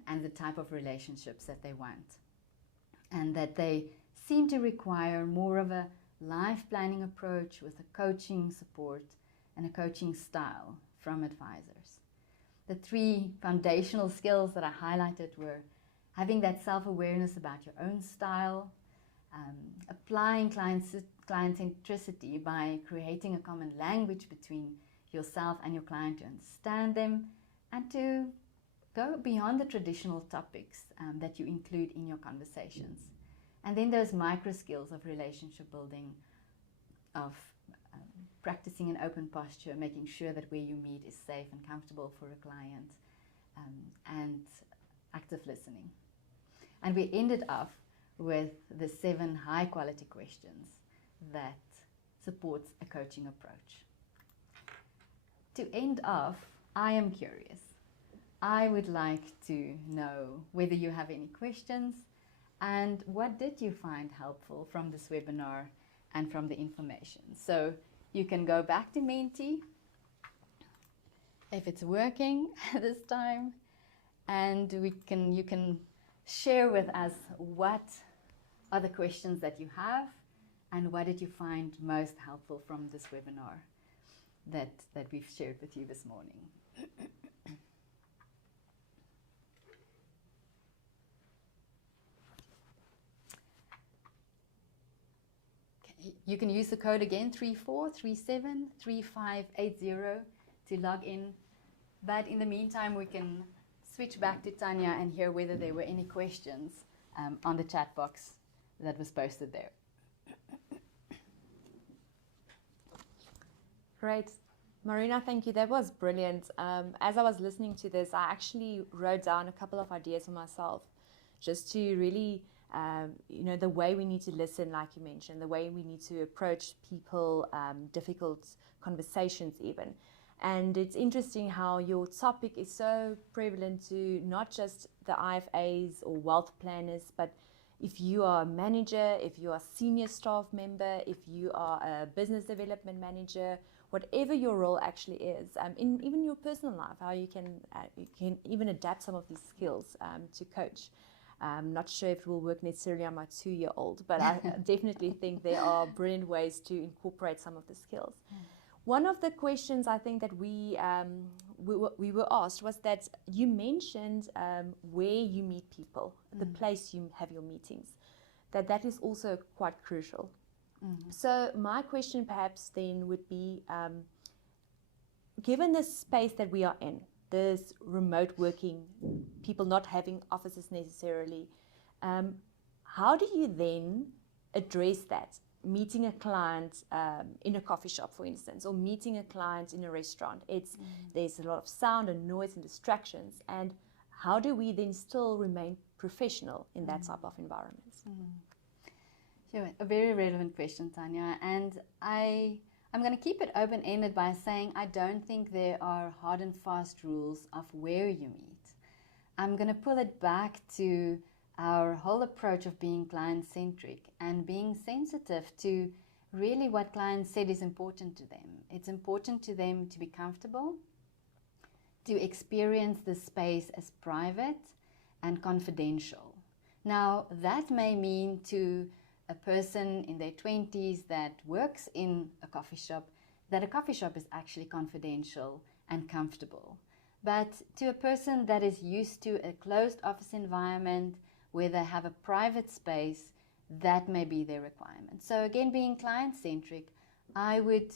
and the type of relationships that they want. And that they seem to require more of a life planning approach with a coaching support and a coaching style from advisors. The 3 foundational skills that I highlighted were having that self-awareness about your own style, applying client centricity by creating a common language between yourself and your client to understand them, and to go beyond the traditional topics that you include in your conversations. And then those micro skills of relationship building, of practicing an open posture, making sure that where you meet is safe and comfortable for a client, and active listening. And we ended up with the 7 high quality questions that supports a coaching approach. To end off, I am curious. I would like to know whether you have any questions, and what did you find helpful from this webinar and from the information. So you can go back to Menti if it's working this time, and you can share with us what are the questions that you have, and what did you find most helpful from this webinar that we've shared with you this morning. Okay. You can use the code again, 34373580, to log in. But in the meantime, we can switch back to Tanya and hear whether there were any questions on the chat box that was posted there. Great. Marina, thank you. That was brilliant. As I was listening to this, I actually wrote down a couple of ideas for myself, just to really, the way we need to listen, like you mentioned, the way we need to approach people, difficult conversations even. And it's interesting how your topic is so prevalent to not just the IFAs or wealth planners, but if you are a manager, if you are a senior staff member, if you are a business development manager, whatever your role actually is, in even your personal life, how you can even adapt some of these skills to coach. I'm not sure if it will work necessarily on my 2-year-old, but I definitely think there are brilliant ways to incorporate some of the skills. One of the questions I think that we were asked was that you mentioned where you meet people, the place you have your meetings, that is also quite crucial. So my question perhaps then would be, given the space that we are in, this remote working, people not having offices necessarily, how do you then address that? Meeting a client in a coffee shop, for instance, or meeting a client in a restaurant. There's a lot of sound and noise and distractions. And how do we then still remain professional in that type of environment? Sure, a very relevant question, Tanya. And I'm going to keep it open-ended by saying I don't think there are hard and fast rules of where you meet. I'm going to pull it back to our whole approach of being client-centric and being sensitive to really what clients said is important to them. It's important to them to be comfortable, to experience the space as private and confidential. Now, that may mean to a person in their 20s that works in a coffee shop, that a coffee shop is actually confidential and comfortable. But to a person that is used to a closed office environment where they have a private space, that may be their requirement. So again, being client-centric, I would,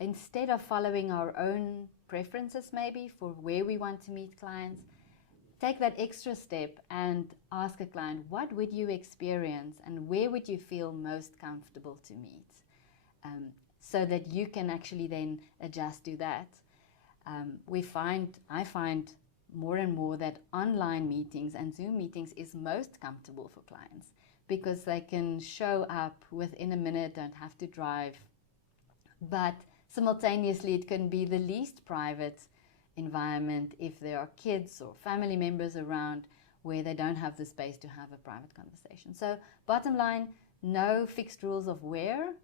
instead of following our own preferences maybe for where we want to meet clients, take that extra step and ask a client, what would you experience and where would you feel most comfortable to meet? So that you can actually then adjust to that. I find more and more that online meetings and Zoom meetings is most comfortable for clients because they can show up within a minute, don't have to drive. But Simultaneously, it can be the least private environment if there are kids or family members around where they don't have the space to have a private conversation. So bottom line, no fixed rules of where.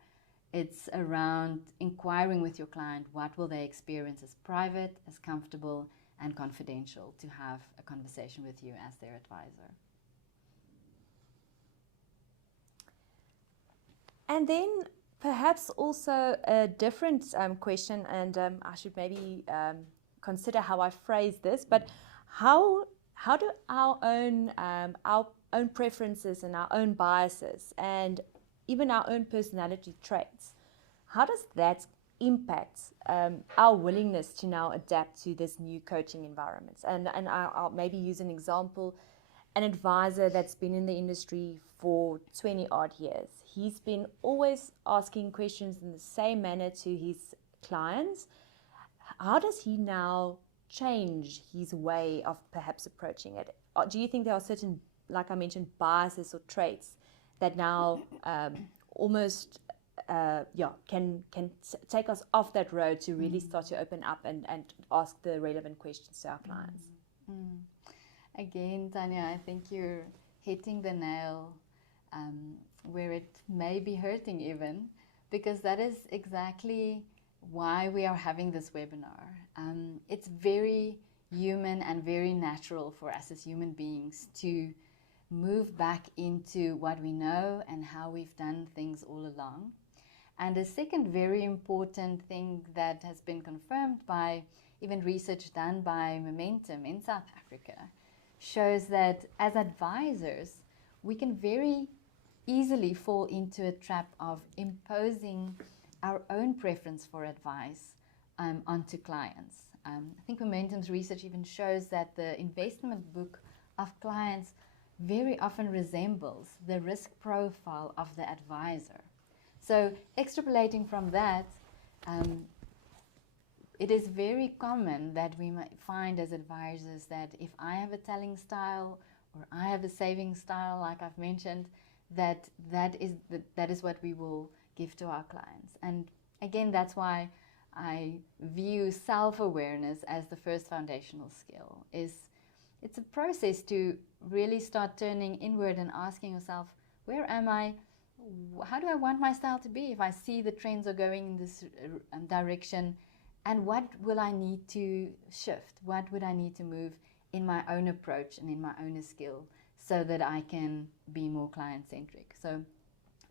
It's around inquiring with your client what will they experience as private, as comfortable, and confidential to have a conversation with you as their advisor. And then perhaps also a different question, and I should maybe consider how I phrase this, but how do our own preferences and our own biases and even our own personality traits, how does that impact our willingness to now adapt to this new coaching environment? And I'll maybe use an example. An advisor that's been in the industry for 20 odd years. He's been always asking questions in the same manner to his clients. How does he now change his way of perhaps approaching it? Do you think there are certain, like I mentioned, biases or traits that now almost can take us off that road to really start to open up and ask the relevant questions to our clients? Again, Tanya, I think you're hitting the nail where it may be hurting even, because that is exactly why we are having this webinar. It's very human and very natural for us as human beings to move back into what we know and how we've done things all along. And the second very important thing that has been confirmed by even research done by Momentum in South Africa shows that as advisors, we can very easily fall into a trap of imposing our own preference for advice onto clients. I think Momentum's research even shows that the investment book of clients very often resembles the risk profile of the advisor. So extrapolating from that, it is very common that we might find as advisors that if I have a telling style or I have a saving style, like I've mentioned, that is what we will give to our clients. And again, that's why I view self-awareness as the first foundational skill. It's a process to really start turning inward and asking yourself, where am I? How do I want my style to be if I see the trends are going in this direction? And what will I need to shift? What would I need to move in my own approach and in my own skill so that I can be more client-centric? So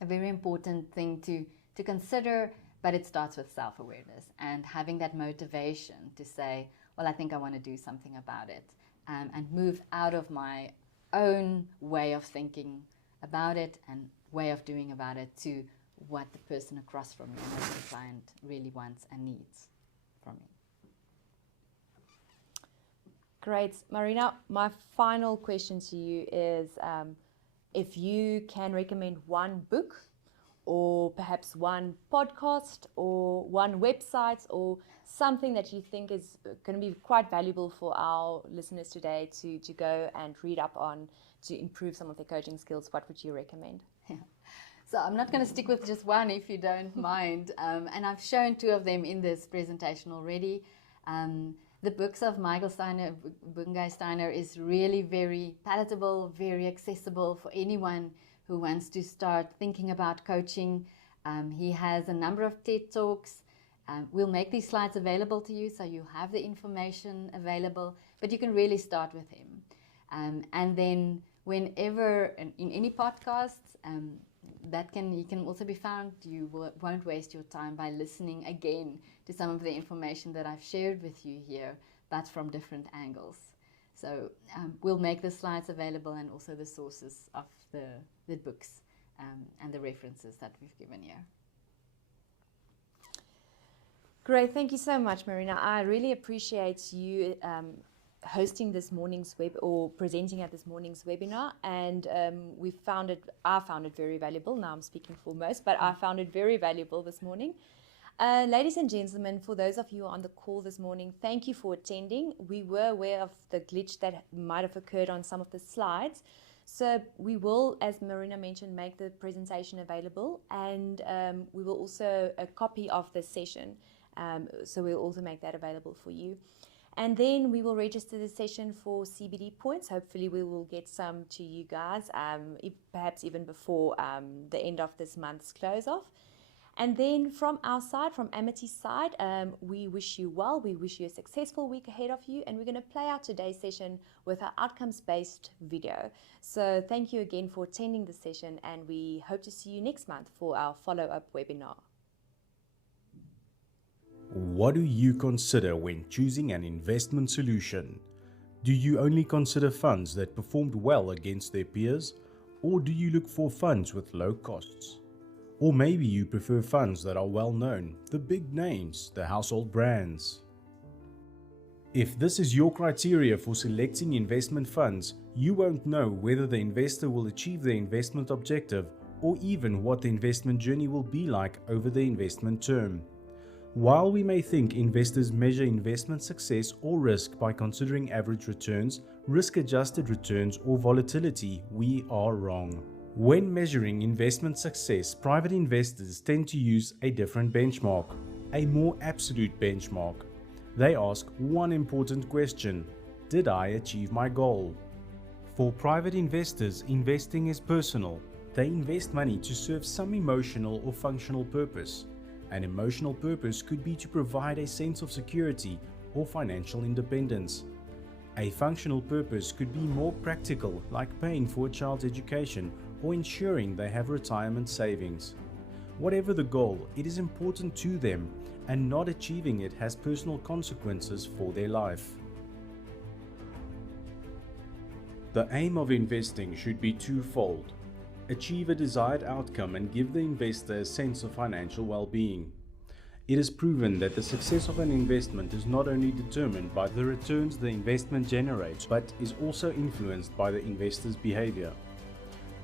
a very important thing to consider, but it starts with self-awareness and having that motivation to say, well, I think I want to do something about it, and move out of my own way of thinking about it and way of doing about it to what the person across from me and what the client really wants and needs from me. Great. Marina, my final question to you is if you can recommend one book or perhaps one podcast or one website or something that you think is going to be quite valuable for our listeners today to go and read up on to improve some of their coaching skills, what would you recommend? Yeah. So I'm not going to stick with just one if you don't mind. And I've shown two of them in this presentation already. The books of Michael Bungay Steiner is really very palatable, very accessible for anyone who wants to start thinking about coaching. He has a number of TED Talks. We'll make these slides available to you so you have the information available, but you can really start with him. And then whenever, in any podcasts, he can also be found. You won't waste your time by listening again to some of the information that I've shared with you here, but from different angles. So we'll make the slides available and also the sources of the books and the references that we've given here. Great, thank you so much, Marina. I really appreciate you hosting this morning's presenting at this morning's webinar, and I found it very valuable. Now I'm speaking for most, but I found it very valuable this morning. Ladies and gentlemen, for those of you on the call this morning, thank you for attending. We were aware of the glitch that might have occurred on some of the slides. So we will, as Marina mentioned, make the presentation available, and we will also a copy of the session So we'll also make that available for you. And then we will register the session for CBD points. Hopefully we will get some to you guys, perhaps even before the end of this month's close off. And then from our side, from Amity's side, we wish you well. We wish you a successful week ahead of you. And we're going to play out today's session with our outcomes-based video. So thank you again for attending the session, and we hope to see you next month for our follow-up webinar. What do you consider when choosing an investment solution? Do you only consider funds that performed well against their peers, or do you look for funds with low costs? Or maybe you prefer funds that are well known, the big names, the household brands. If this is your criteria for selecting investment funds, you won't know whether the investor will achieve their investment objective or even what the investment journey will be like over the investment term. While we may think investors measure investment success or risk by considering average returns, risk-adjusted returns, or volatility, we are wrong. When measuring investment success, private investors tend to use a different benchmark, a more absolute benchmark. They ask one important question: did I achieve my goal? For private investors, investing is personal. They invest money to serve some emotional or functional purpose. An emotional purpose could be to provide a sense of security or financial independence. A functional purpose could be more practical, like paying for a child's education or ensuring they have retirement savings. Whatever the goal, it is important to them, and not achieving it has personal consequences for their life. The aim of investing should be twofold: achieve a desired outcome and give the investor a sense of financial well-being. It is proven that the success of an investment is not only determined by the returns the investment generates, but is also influenced by the investor's behavior.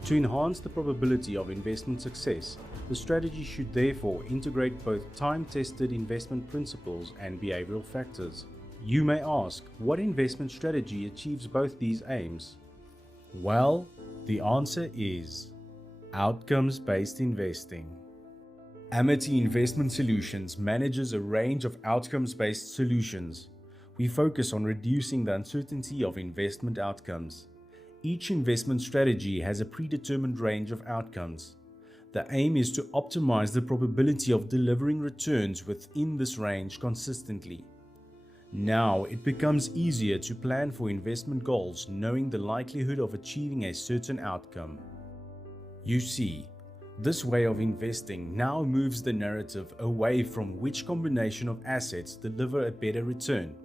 To enhance the probability of investment success, the strategy should therefore integrate both time-tested investment principles and behavioral factors. You may ask, what investment strategy achieves both these aims? Well, the answer is outcomes-based investing. Amity Investment Solutions manages a range of outcomes-based solutions. We focus on reducing the uncertainty of investment outcomes. Each investment strategy has a predetermined range of outcomes. The aim is to optimize the probability of delivering returns within this range consistently. Now it becomes easier to plan for investment goals, knowing the likelihood of achieving a certain outcome. You see, this way of investing now moves the narrative away from which combination of assets deliver a better return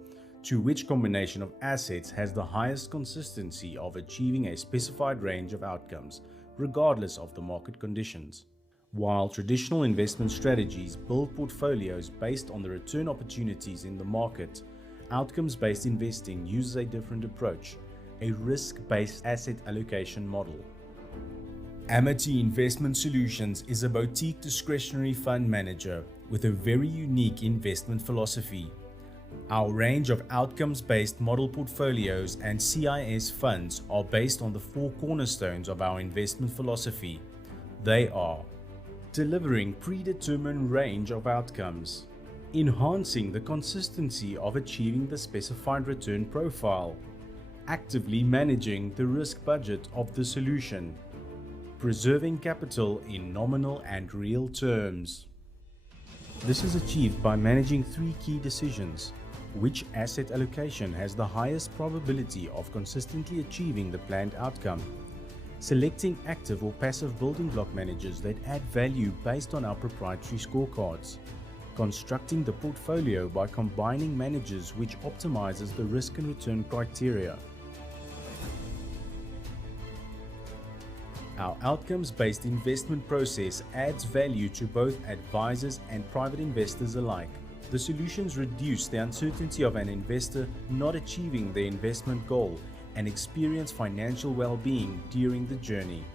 to which combination of assets has the highest consistency of achieving a specified range of outcomes, regardless of the market conditions. While traditional investment strategies build portfolios based on the return opportunities in the market, outcomes-based investing uses a different approach, a risk-based asset allocation model. Amity Investment Solutions is a boutique discretionary fund manager with a very unique investment philosophy. Our range of outcomes-based model portfolios and CIS funds are based on the four cornerstones of our investment philosophy. They are: delivering predetermined range of outcomes, enhancing the consistency of achieving the specified return profile, actively managing the risk budget of the solution, preserving capital in nominal and real terms. This is achieved by managing three key decisions: which asset allocation has the highest probability of consistently achieving the planned outcome, selecting active or passive building block managers that add value based on our proprietary scorecards, constructing the portfolio by combining managers which optimizes the risk and return criteria. Our outcomes-based investment process adds value to both advisors and private investors alike. The solutions reduce the uncertainty of an investor not achieving their investment goal and experience financial well-being during the journey.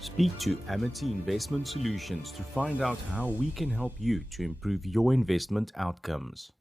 Speak to Amity Investment Solutions to find out how we can help you to improve your investment outcomes.